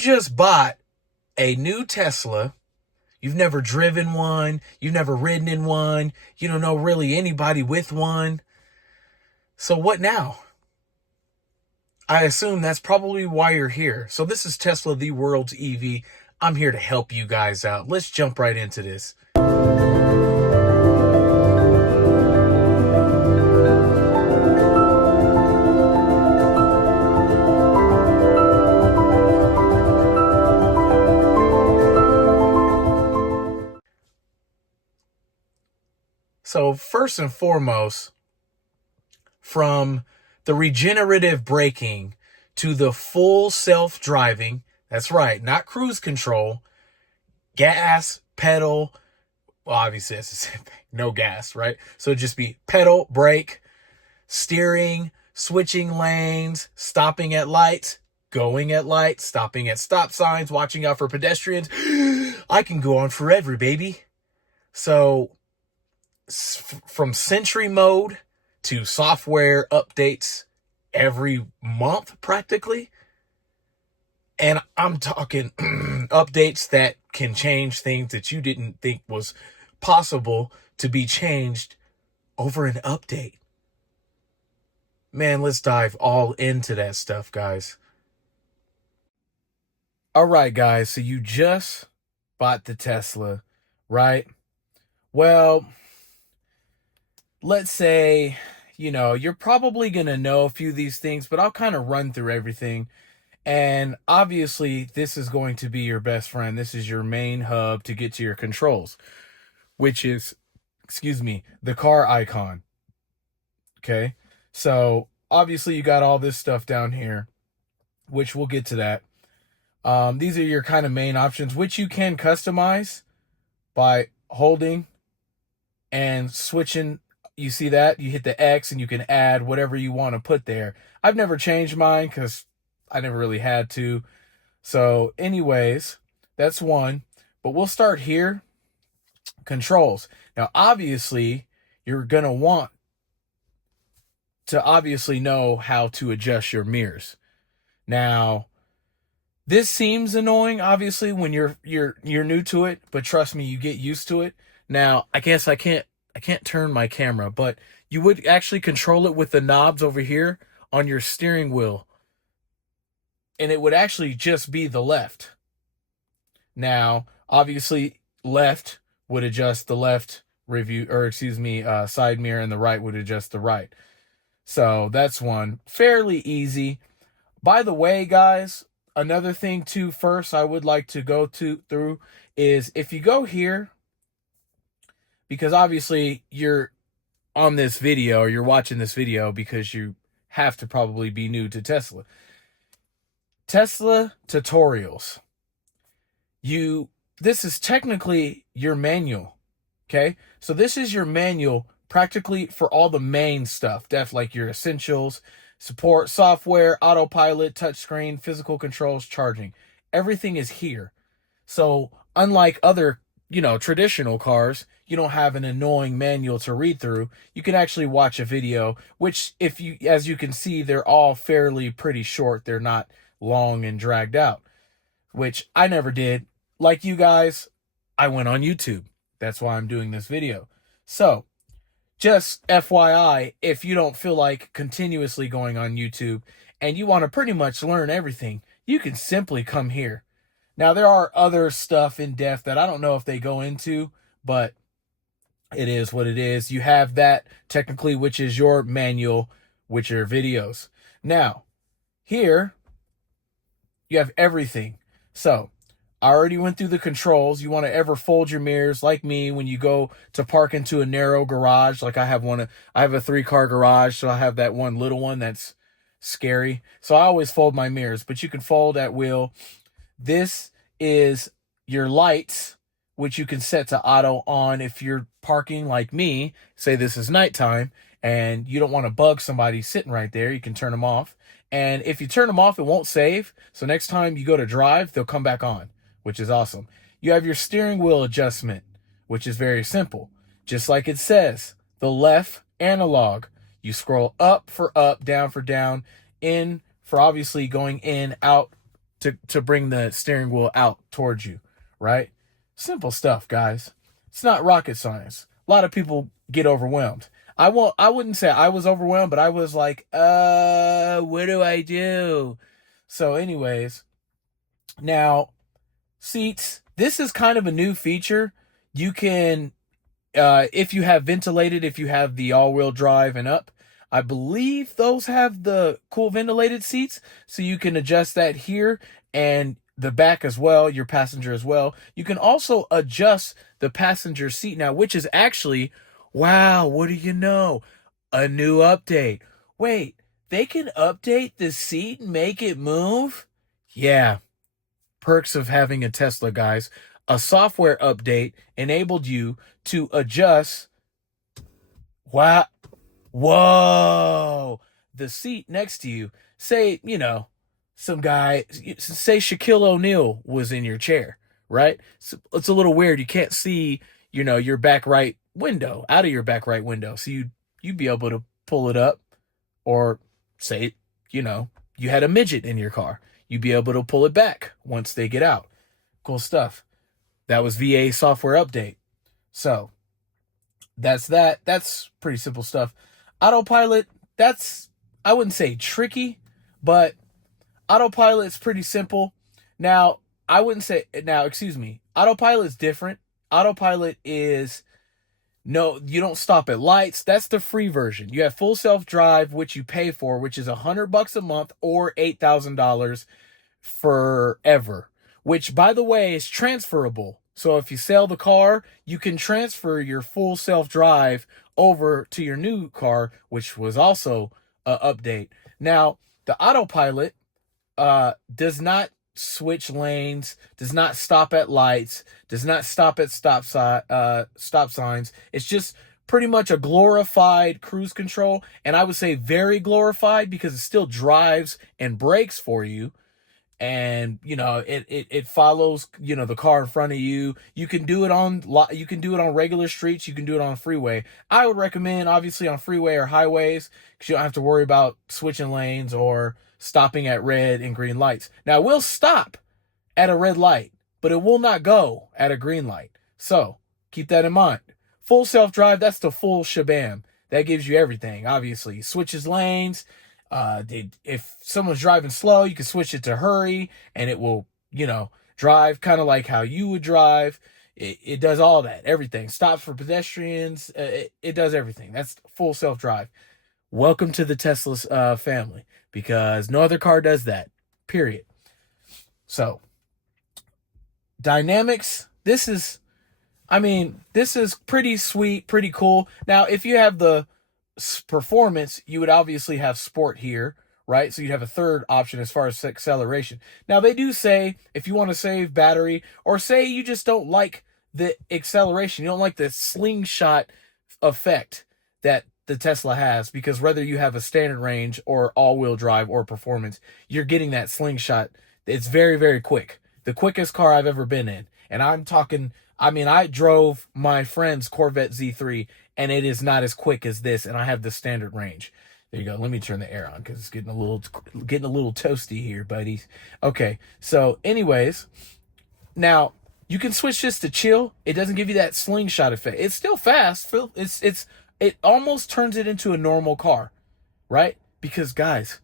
Just bought a new Tesla. You've never driven one. You've never ridden in one. You don't know really anybody with one. So what now? I assume that's probably why you're here. So this is Tesla, the world's EV. I'm here to help you guys out. Let's jump right into this. So first and foremost, from the regenerative braking to the full self-driving, that's right, not cruise control, gas, pedal, well, obviously it's the same thing, no gas, right? So it'd just be pedal, brake, steering, switching lanes, stopping at lights, going at lights, stopping at stop signs, watching out for pedestrians. I can go on forever, baby. So from Sentry mode to software updates every month practically. And I'm talking updates that can change things that you didn't think was possible to be changed over an update. Man, let's dive all into that stuff, guys. All right, guys, so you just bought the Tesla, right? Well, let's say, you're probably going to know a few of these things, but I'll kind of run through everything. And obviously, this is going to be your best friend. This is your main hub to get to your controls, which is, the car icon. Okay, so obviously you got all this stuff down here, which we'll get to that. These are your kind of main options, which you can customize by holding and switching. You see that? You hit the X and you can add whatever you want to put there. I've never changed mine because I never really had to. So anyways, that's one. But we'll start here. Controls. Now, obviously, you're going to want to obviously know how to adjust your mirrors. Now, this seems annoying, obviously, when you're new to it, but trust me, you get used to it. Now, I guess I can't turn my camera, but you would actually control it with the knobs over here on your steering wheel. And it would actually just be the left. Now, obviously, left would adjust the left side mirror, and the right would adjust the right. So that's one. Fairly easy. By the way, guys, another thing too, first I would like to go through is if you go here, because obviously you're on this video or you're watching this video because you have to probably be new to Tesla. Tesla tutorials. This is technically your manual. Okay? So this is your manual practically for all the main stuff. Like your essentials, support, software, autopilot, touchscreen, physical controls, charging. Everything is here. So unlike other, traditional cars, you don't have an annoying manual to read through. You can actually watch a video, which as you can see, they're all fairly pretty short. They're not long and dragged out, which I never did. Like you guys, I went on YouTube. That's why I'm doing this video. So just FYI, if you don't feel like continuously going on YouTube and you want to pretty much learn everything, you can simply come here. Now, there are other stuff in depth that I don't know if they go into, but it is what it is. You have that technically, which is your manual, which are videos. Now, here, you have everything. So, I already went through the controls. You want to ever fold your mirrors like me when you go to park into a narrow garage. Like I have a 3-car garage, so I have that one little one that's scary. So I always fold my mirrors, but you can fold at will. This is your lights, which you can set to auto on if you're parking like me. Say this is nighttime and you don't want to bug somebody sitting right there. You can turn them off. And if you turn them off, it won't save. So next time you go to drive, they'll come back on, which is awesome. You have your steering wheel adjustment, which is very simple. Just like it says, the left analog. You scroll up for up, down for down, in for obviously going in, out to bring the steering wheel out towards you, right? Simple stuff, guys. It's not rocket science. A lot of people get overwhelmed. I wouldn't say I was overwhelmed, but I was like, what do I do? So anyways, now seats. This is kind of a new feature. You can if you have ventilated, if you have the all-wheel drive and up, I believe those have the cool ventilated seats, so you can adjust that here and the back as well, your passenger as well. You can also adjust the passenger seat now, which is actually, wow, what do you know? A new update. Wait, they can update the seat and make it move? Yeah, perks of having a Tesla, guys. A software update enabled you to adjust. Wow. Whoa. The seat next to you. Say, some guy, say Shaquille O'Neal was in your chair, right? So it's a little weird. You can't see, your back right window, out of your back right window. So you'd be able to pull it up, or say, you had a midget in your car. You'd be able to pull it back once they get out. Cool stuff. That was VA software update. So that's that. That's pretty simple stuff. Autopilot, I wouldn't say tricky, but autopilot's pretty simple. Now, excuse me. Autopilot's different. Autopilot is, no, you don't stop at lights. That's the free version. You have full self-drive, which you pay for, which is $100 a month or $8,000 forever, which, by the way, is transferable. So if you sell the car, you can transfer your full self-drive over to your new car, which was also an update. Now, the autopilot does not switch lanes, does not stop at lights, does not stop at stop signs. It's just pretty much a glorified cruise control, and I would say very glorified because it still drives and brakes for you. And it follows the car in front of you. You can do it on regular streets. You can do it on freeway. I would recommend obviously on freeway or highways, because you don't have to worry about switching lanes or stopping at red and green lights. Now, we'll stop at a red light, but it will not go at a green light. So keep that in mind. Full self-drive, that's the full shabam. That gives you everything. Obviously, switches lanes. If someone's driving slow, you can switch it to hurry, and it will, drive kind of like how you would drive. It does all that, everything. Stops for pedestrians. It does everything. That's full self-drive. Welcome to the Tesla family, because no other car does that, period. So, dynamics, this is pretty sweet, pretty cool. Now, if you have the performance, you would obviously have sport here, right? So you'd have a third option as far as acceleration. Now, they do say if you want to save battery, or say you just don't like the acceleration, you don't like the slingshot effect that the Tesla has, because whether you have a standard range or all-wheel drive or performance, you're getting that slingshot. It's very, very quick. The quickest car I've ever been in. And I'm talking, I drove my friend's Corvette Z3, and it is not as quick as this, and I have the standard range. There you go. Let me turn the air on, because it's getting a little toasty here, buddies. Okay, so anyways, now you can switch this to chill. It doesn't give you that slingshot effect. It's still fast. It almost turns it into a normal car, right? Because guys,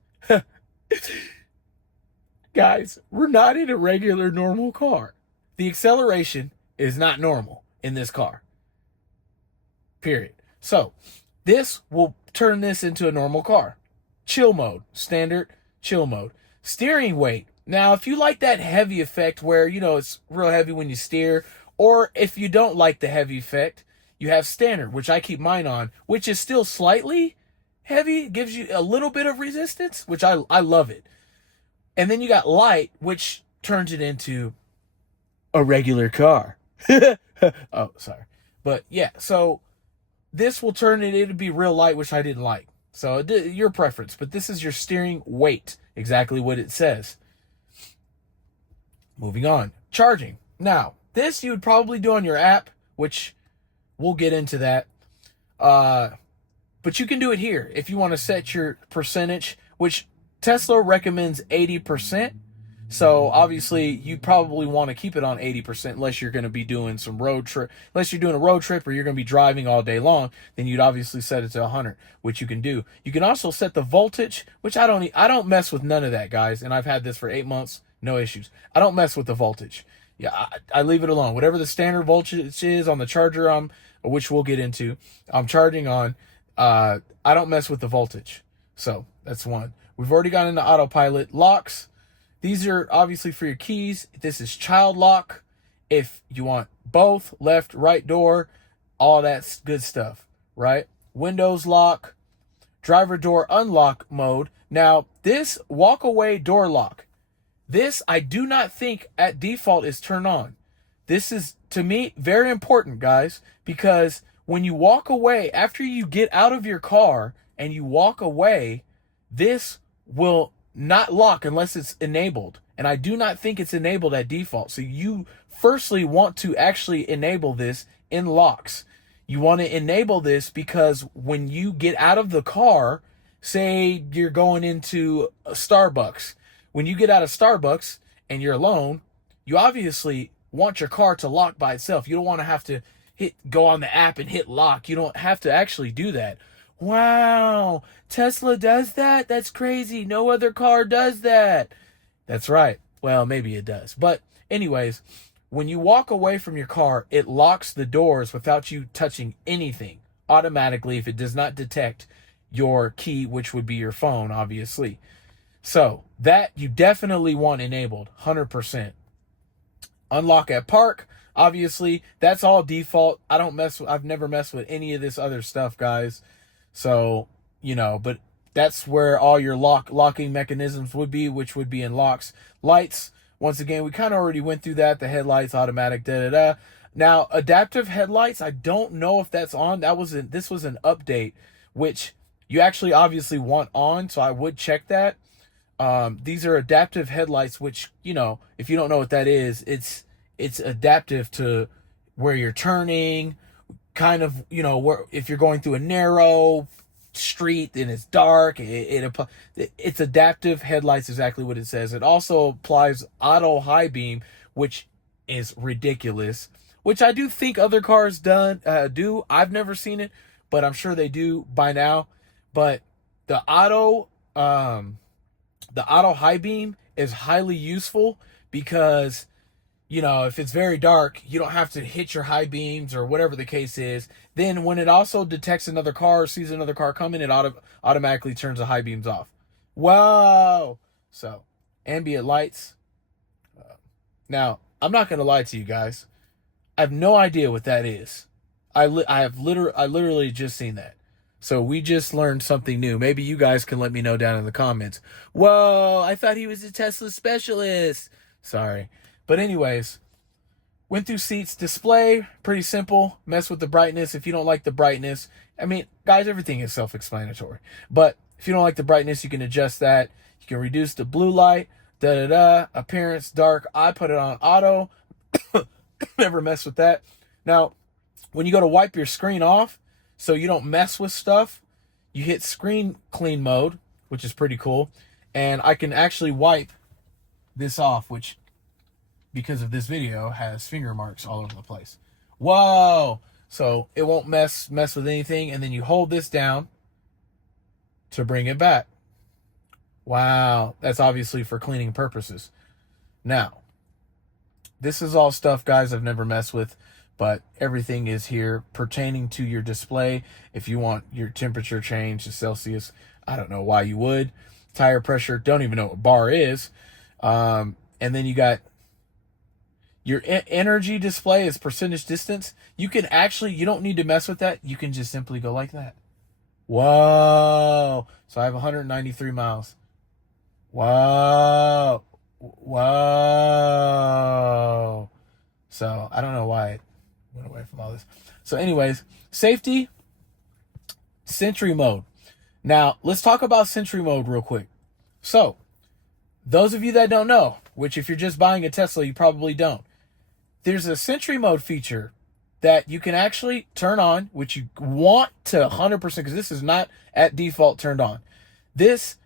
we're not in a regular normal car. The acceleration is not normal in this car. Period. So, this will turn this into a normal car. Chill mode. Standard chill mode. Steering weight. Now, if you like that heavy effect where, it's real heavy when you steer, or if you don't like the heavy effect, you have standard, which I keep mine on, which is still slightly heavy. It gives you a little bit of resistance, which I love it. And then you got light, which turns it into a regular car. Oh, sorry. But yeah, so this will turn it to be real light, which I didn't like. So your preference, but this is your steering weight, exactly what it says. Moving on. Charging. Now, this you would probably do on your app, which we'll get into that. But you can do it here if you want to set your percentage, which Tesla recommends 80%. So obviously you probably want to keep it on 80% unless you're going to be doing some road trip. Unless you're doing a road trip or you're going to be driving all day long, then you'd obviously set it to 100, which you can do. You can also set the voltage, which I don't mess with none of that, guys. And I've had this for 8 months, no issues. I don't mess with the voltage. Yeah, I leave it alone. Whatever the standard voltage is on the charger, which we'll get into, I'm charging on. I don't mess with the voltage. So that's one. We've already gone into autopilot. Locks. These are obviously for your keys. This is child lock. If you want both, left, right door, all that good stuff, right? Windows lock, driver door unlock mode. Now, this walk away door lock, this I do not think at default is turned on. This is, to me, very important, guys, because when you walk away, after you get out of your car and you walk away, this will not lock unless it's enabled. And I do not think it's enabled at default. So you firstly want to actually enable this in locks. You want to enable this because when you get out of the car, say you're going into a Starbucks. When you get out of Starbucks and you're alone, you obviously want your car to lock by itself. You don't want to have to go on the app and hit lock. You don't have to actually do that. Wow, Tesla does that? That's crazy. No other car does that. That's right. Well, maybe it does. But anyways, when you walk away from your car, it locks the doors without you touching anything automatically if it does not detect your key, which would be your phone, obviously. So that you definitely want enabled, 100%. Unlock at park. Obviously, that's all default. I've never messed with any of this other stuff, guys. So, but that's where all your locking mechanisms would be, which would be in locks. Lights, once again, we kind of already went through that. The headlights, automatic, da-da-da. Now, adaptive headlights, I don't know if that's on. This was an update, which you actually obviously want on, so I would check that. These are adaptive headlights, which, if you don't know what that is, it's adaptive to where you're turning, kind of, where if you're going through a narrow street and it's dark, it's adaptive headlights, exactly what it says. It also applies auto high beam, which is ridiculous, which I do think other cars do. I've never seen it, but I'm sure they do by now. But the auto high beam is highly useful because, if it's very dark, you don't have to hit your high beams or whatever the case is. Then when it also detects another car or sees another car coming, it automatically turns the high beams off. Wow. So, ambient lights. Now, I'm not going to lie to you guys. I have no idea what that is. I literally just seen that. So we just learned something new. Maybe you guys can let me know down in the comments. Whoa, I thought he was a Tesla specialist. Sorry. But anyways, went through seats. Display, pretty simple. Mess with the brightness if you don't like the brightness. I mean, guys, everything is self-explanatory. But if you don't like the brightness, you can adjust that. You can reduce the blue light. Appearance, dark. I put it on auto. Never mess with that. Now, when you go to wipe your screen off, so you don't mess with stuff, you hit screen clean mode, which is pretty cool. And I can actually wipe this off, which, because of this video, has finger marks all over the place. Whoa! So it won't mess with anything. And then you hold this down to bring it back. Wow. That's obviously for cleaning purposes. Now, this is all stuff, guys, I've never messed with. But everything is here pertaining to your display. If you want your temperature change to Celsius, I don't know why you would. Tire pressure, don't even know what bar is. And then you got your energy display is percentage distance. You don't need to mess with that. You can just simply go like that. Whoa. So I have 193 miles. Whoa. Whoa. So I don't know why it went away from all this. So anyways, safety, Sentry mode. Now, let's talk about Sentry mode real quick. So, those of you that don't know, which if you're just buying a Tesla, you probably don't. There's a Sentry mode feature that you can actually turn on, which you want to 100%, because this is not at default turned on. This,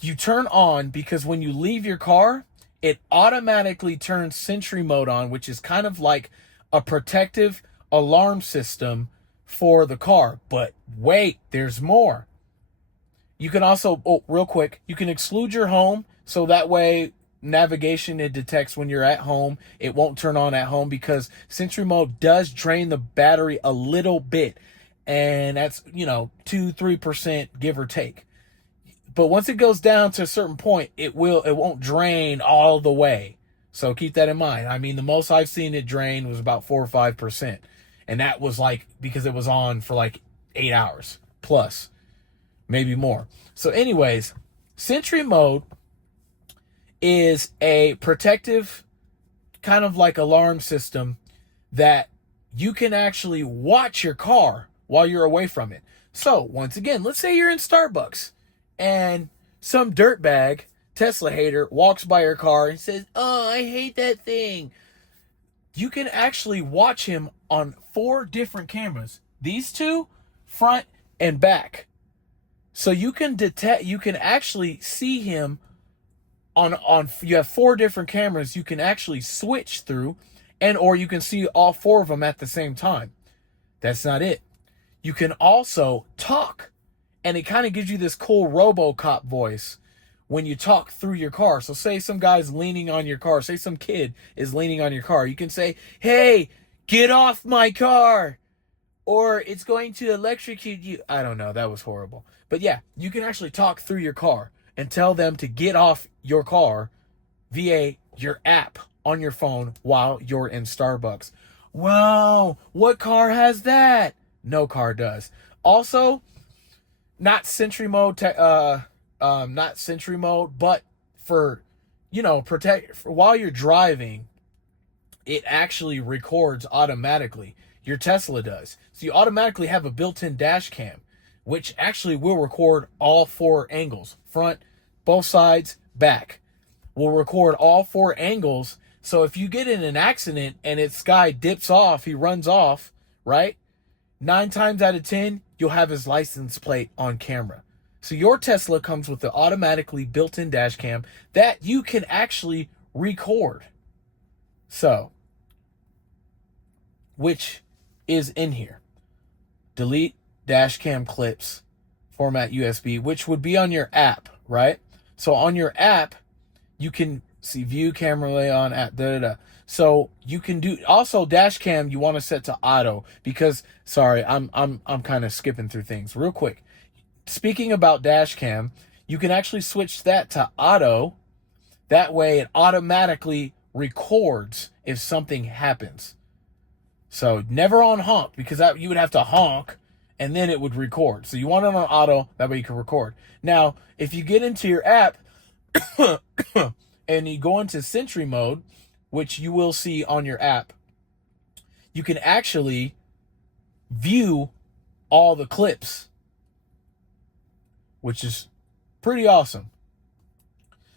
you turn on because when you leave your car, it automatically turns Sentry mode on, which is kind of like a protective alarm system for the car. But wait, there's more. You can also, real quick, you can exclude your home, so that way navigation, it detects when you're at home. It won't turn on at home because Sentry mode does drain the battery a little bit, and that's 2-3% give or take. But once it goes down to a certain point, it won't drain all the way. So keep that in mind. I mean, the most I've seen it drain was about 4 or 5%, and that was like because it was on for like 8 hours plus, maybe more. So anyways, Sentry mode is a protective kind of like alarm system that you can actually watch your car while you're away from it. So once again, let's say you're in Starbucks and some dirtbag Tesla hater walks by your car and says, "Oh, I hate that thing." You can actually watch him on 4 different cameras. These 2, front and back. So you can actually see him on you have 4 different cameras you can actually switch through, or you can see all 4 of them at the same time. That's not it. You can also talk, and it kind of gives you this cool RoboCop voice when you talk through your car. So say some guy's leaning on your car, say some kid is leaning on your car. You can say, "Hey, get off my car," or "It's going to electrocute you." I don't know, that was horrible. But yeah, you can actually talk through your car and tell them to get off your car via your app on your phone while you're in Starbucks. Wow, what car has that? No car does. Also, not Sentry mode, but for, while you're driving, it actually records automatically. Your Tesla does. So you automatically have a built-in dash cam, which actually will record all 4 angles. Front, both sides, back. Will record all 4 angles. So if you get in an accident and this guy dips off, he runs off, right? 9 times out of 10, you'll have his license plate on camera. So your Tesla comes with the automatically built-in dash cam that you can actually record. So, which is in here. Delete dash cam clips, format USB, which would be on your app, right? So on your app, you can see view camera lay on app, So you can do also dash cam. You want to set to auto because I'm kind of skipping through things real quick. Speaking about dash cam, you can actually switch that to auto. That way it automatically records if something happens. So never on honk, because you would have to honk and then it would record. So you want it on auto, that way you can record. Now, if you get into your app and you go into Sentry mode, which you will see on your app, you can actually view all the clips, which is pretty awesome.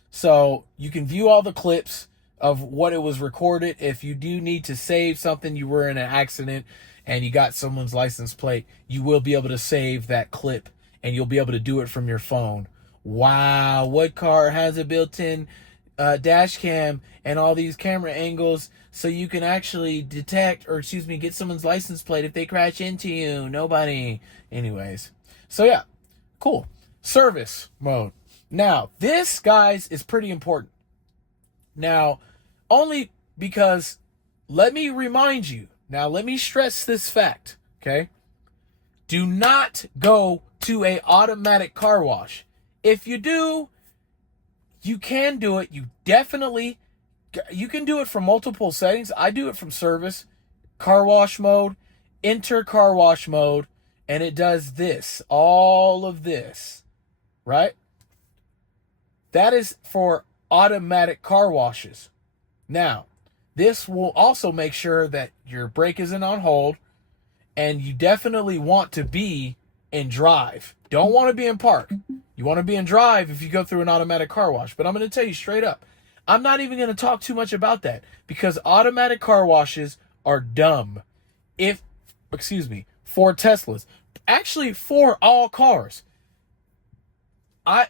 So you can view all the clips of what it was recorded. If you do need to save something, you were in an accident and you got someone's license plate, you will be able to save that clip and you'll be able to do it from your phone. Wow, what car has a built-in dash cam and all these camera angles so you can actually get someone's license plate if they crash into you? Nobody. Anyways, so yeah, cool. Service mode. Now, this, guys, is pretty important. Now, only because, let me remind you, let me stress this fact, okay? Do not go to a automatic car wash. If you do, you can do it. You can do it from multiple settings. I do it from service, car wash mode, enter car wash mode, and it does this, all of this, right? That is for automatic car washes. Now, this will also make sure that your brake isn't on hold, and you definitely want to be in drive. Don't want to be in park. You want to be in drive if you go through an automatic car wash. But I'm going to tell you straight up, I'm not even going to talk too much about that because automatic car washes are dumb. For Teslas. Actually, for all cars.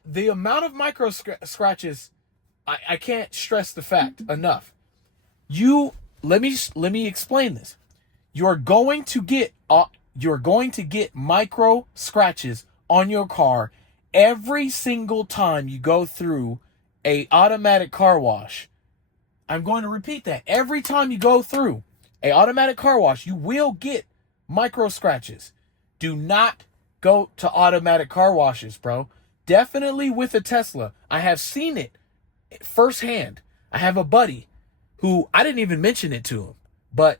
The amount of micro scratches I can't stress the fact enough. You let me explain this. You're going to get micro scratches on your car every single time you go through a automatic car wash. I'm going to repeat that. Every time you go through a automatic car wash, you will get micro scratches. Do not go to automatic car washes, bro. Definitely with a Tesla. I have seen it firsthand. I have a buddy who I didn't even mention it to him, but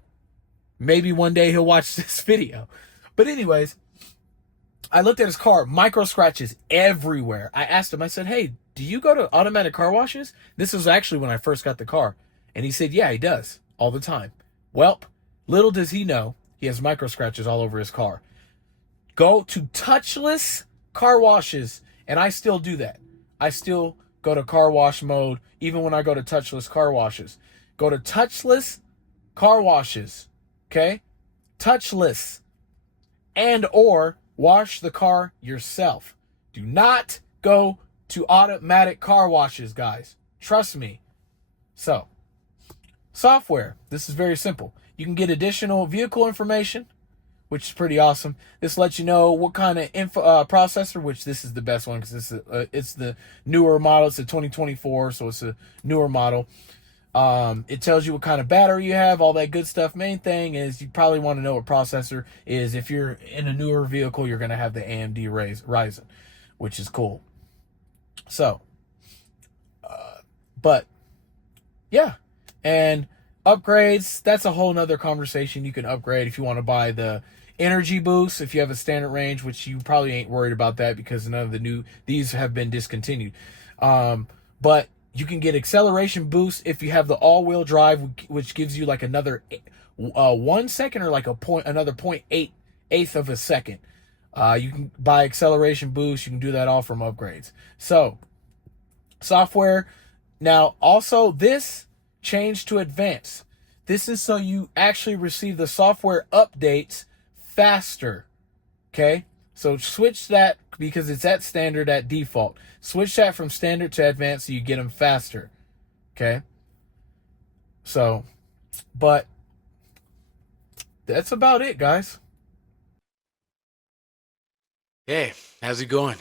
maybe one day he'll watch this video. But anyways, I looked at his car, micro scratches everywhere. I asked him, I said, hey, do you go to automatic car washes? This was actually when I first got the car. And he said, yeah, he does all the time. Well, little does he know, he has micro scratches all over his car. Go to touchless car washes, and I still do that. I still go to car wash mode, even when I go to touchless car washes. Go to touchless car washes, okay? Touchless. And or wash the car yourself. Do not go to automatic car washes, guys. Trust me. So, software. This is very simple. You can get additional vehicle information, which is pretty awesome. This lets you know what kind of processor, which this is the best one because it's the newer model. It's a 2024, so it's a newer model. It tells you what kind of battery you have, all that good stuff. Main thing is you probably want to know what processor is. If you're in a newer vehicle, you're going to have the AMD Ryzen, which is cool. So, but yeah, and upgrades, that's a whole nother conversation. You can upgrade if you want to buy the energy boost if you have a standard range, which you probably ain't worried about that because none of these have been discontinued. But you can get acceleration boost if you have the all-wheel drive, which gives you like another 1 second or like another 0.8 of a second. You can buy acceleration boost. You can do that all from upgrades. So, software. Now, also, this changed to advanced. This is so you actually receive the software updates faster. Okay? So switch that because it's at standard at default. Switch that from standard to advanced so you get them faster. Okay? So, but that's about it, guys. Hey, how's it going?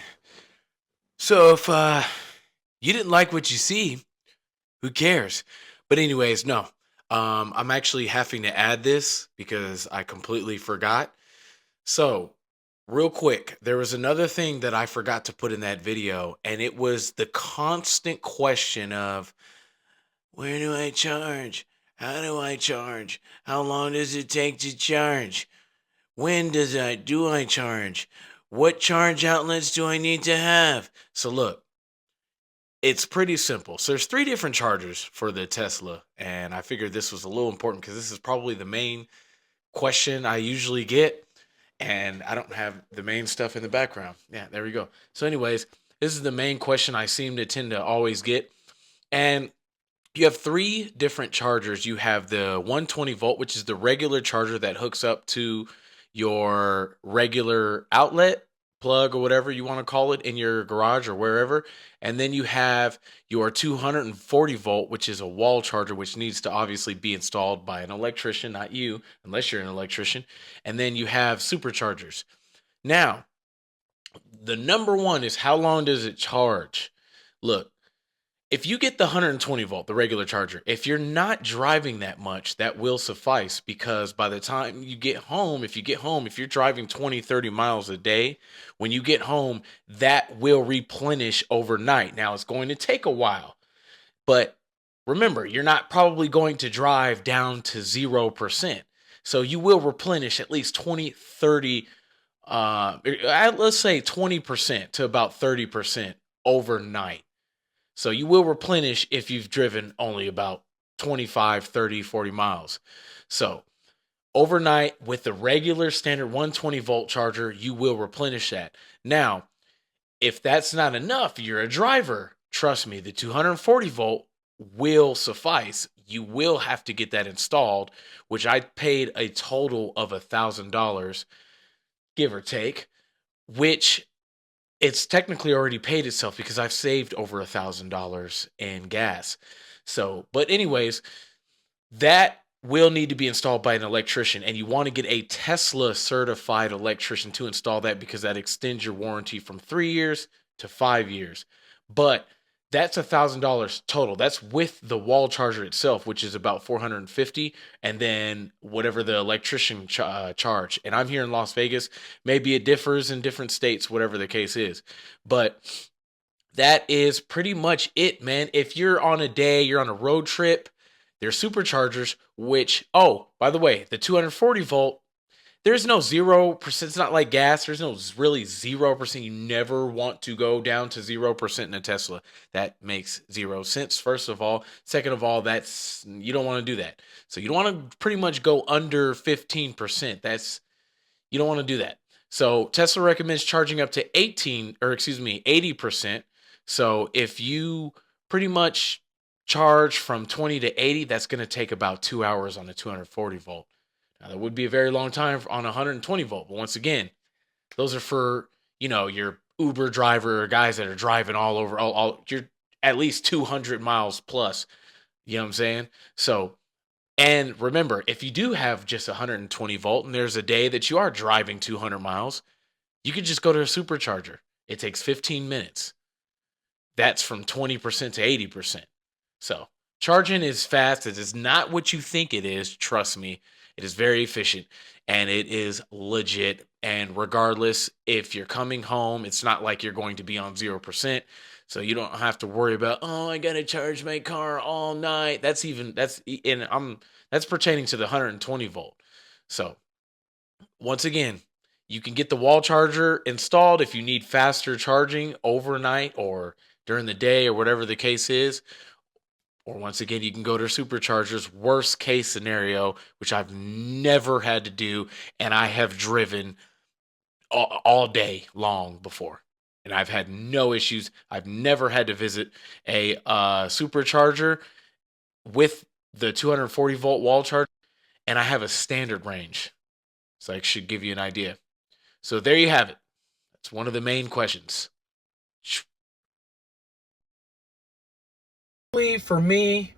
So if you didn't like what you see, who cares? But anyways, no. I'm actually having to add this because I completely forgot. So, real quick, there was another thing that I forgot to put in that video, and it was the constant question of where do I charge? How do I charge? How long does it take to charge? When do I charge? What charge outlets do I need to have? So look, it's pretty simple. So there's three different chargers for the Tesla, and I figured this was a little important because this is probably the main question I usually get, and I don't have the main stuff in the background. Yeah, there we go. So anyways, this is the main question I seem to tend to always get. And you have three different chargers. You have the 120 volt, which is the regular charger that hooks up to your regular outlet plug or whatever you want to call it in your garage or wherever. And then you have your 240 volt, which is a wall charger, which needs to obviously be installed by an electrician, not you, unless you're an electrician. And then you have superchargers. Now, the number one is how long does it charge? Look, if you get the 120 volt, the regular charger, if you're not driving that much, that will suffice because by the time you get home, if you're driving 20, 30 miles a day, when you get home, that will replenish overnight. Now, it's going to take a while, but remember, you're not probably going to drive down to 0%. So you will replenish at least 20, 30, let's say 20% to about 30% overnight. So you will replenish if you've driven only about 25, 30, 40 miles. So overnight with the regular standard 120 volt charger, you will replenish that. Now, if that's not enough, you're a driver. Trust me, the 240 volt will suffice. You will have to get that installed, which I paid a total of $1,000, give or take, which it's technically already paid itself because I've saved over $1,000 in gas. So, but anyways, that will need to be installed by an electrician, and you want to get a Tesla certified electrician to install that because that extends your warranty from 3 years to 5 years. But that's $1,000 total. That's with the wall charger itself, which is about 450, and then whatever the electrician charge. And I'm here in Las Vegas. Maybe it differs in different states, whatever the case is. But that is pretty much it, man. If you're on a day, you're on a road trip, there's superchargers, which, oh, by the way, the 240 volt, there's no 0%. It's not like gas. There's no really 0%. You never want to go down to 0% in a Tesla. That makes 0 sense, first of all. Second of all, you don't want to do that. So you don't want to pretty much go under 15%. You don't want to do that. So Tesla recommends charging up to 80%. So if you pretty much charge from 20 to 80, that's going to take about 2 hours on a 240 volt. Now, that would be a very long time on 120 volt. But once again, those are for, your Uber driver or guys that are driving all over, you're at least 200 miles plus. You know what I'm saying? So, and remember, if you do have just 120 volt and there's a day that you are driving 200 miles, you could just go to a supercharger. It takes 15 minutes. That's from 20% to 80%. So charging is fast. It is not what you think it is. Trust me. It is very efficient and it is legit. And regardless, if you're coming home, it's not like you're going to be on 0%. So you don't have to worry about, oh, I got to charge my car all night. That's pertaining to the 120 volt. So once again, you can get the wall charger installed if you need faster charging overnight or during the day or whatever the case is. Or once again, you can go to superchargers, worst case scenario, which I've never had to do, and I have driven all day long before. And I've had no issues. I've never had to visit a supercharger with the 240 volt wall charger, and I have a standard range. So I should give you an idea. So there you have it. That's one of the main questions. For me,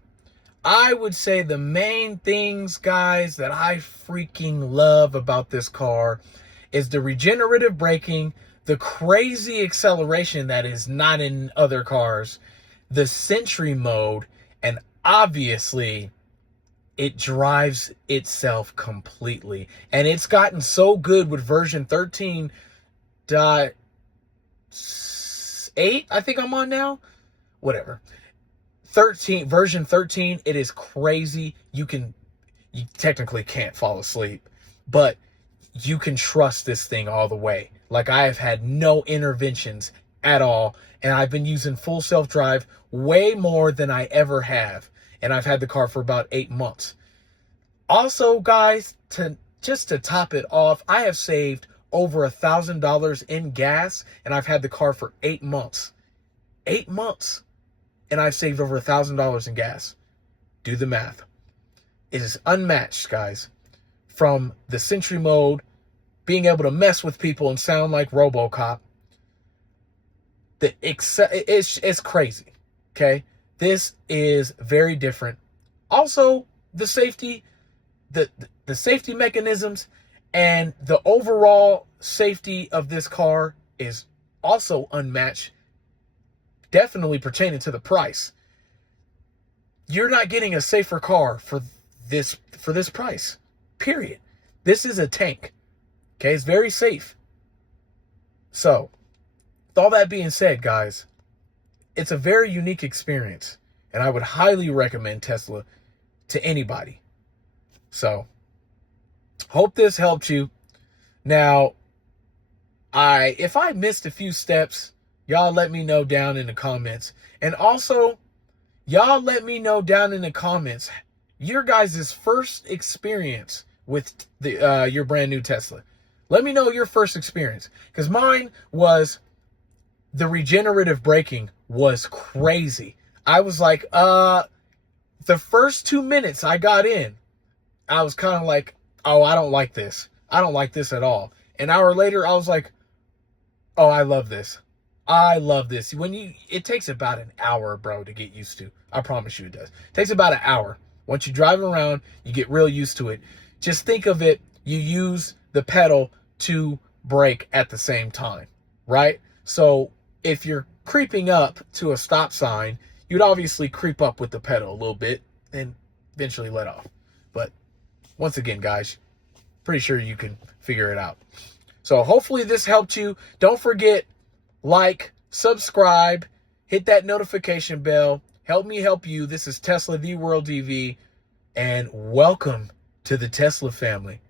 I would say the main things, guys, that I freaking love about this car is the regenerative braking, the crazy acceleration that is not in other cars, the Sentry mode, and obviously it drives itself completely. And it's gotten so good with version 13.8, I think I'm on now. Whatever. Version 13, it is crazy. You technically can't fall asleep, but you can trust this thing all the way. Like, I have had no interventions at all, and I've been using full self-drive way more than I ever have, and I've had the car for about 8 months. Also, guys, to top it off, I have saved over $1,000 in gas, and I've had the car for 8 months. 8 months. And I've saved over $1,000 in gas. Do the math. It is unmatched, guys. From the Sentry mode, being able to mess with people and sound like RoboCop, it's crazy. Okay, this is very different. Also, the safety, the safety mechanisms, and the overall safety of this car is also unmatched. Definitely pertaining to the price. You're not getting a safer car for this price. Period. This is a tank. Okay, it's very safe. So, with all that being said, guys, it's a very unique experience, and I would highly recommend Tesla to anybody. So, hope this helped you. Now, if I missed a few steps, y'all let me know down in the comments. And also, y'all let me know down in the comments your guys' first experience with your brand new Tesla. Let me know your first experience. Because mine was, the regenerative braking was crazy. I was like, the first 2 minutes I got in, I was kind of like, oh, I don't like this. I don't like this at all. An hour later, I was like, oh, I love this. I love this. It takes about an hour, bro, to get used to. I promise you it does. It takes about an hour. Once you drive around, you get real used to it. Just think of it, you use the pedal to brake at the same time, right? So if you're creeping up to a stop sign, you'd obviously creep up with the pedal a little bit and eventually let off. But once again, guys, pretty sure you can figure it out. So hopefully this helped you. Don't forget, like, subscribe, hit that notification bell. Help me help you. This is Tesla The World TV, and welcome to the Tesla family.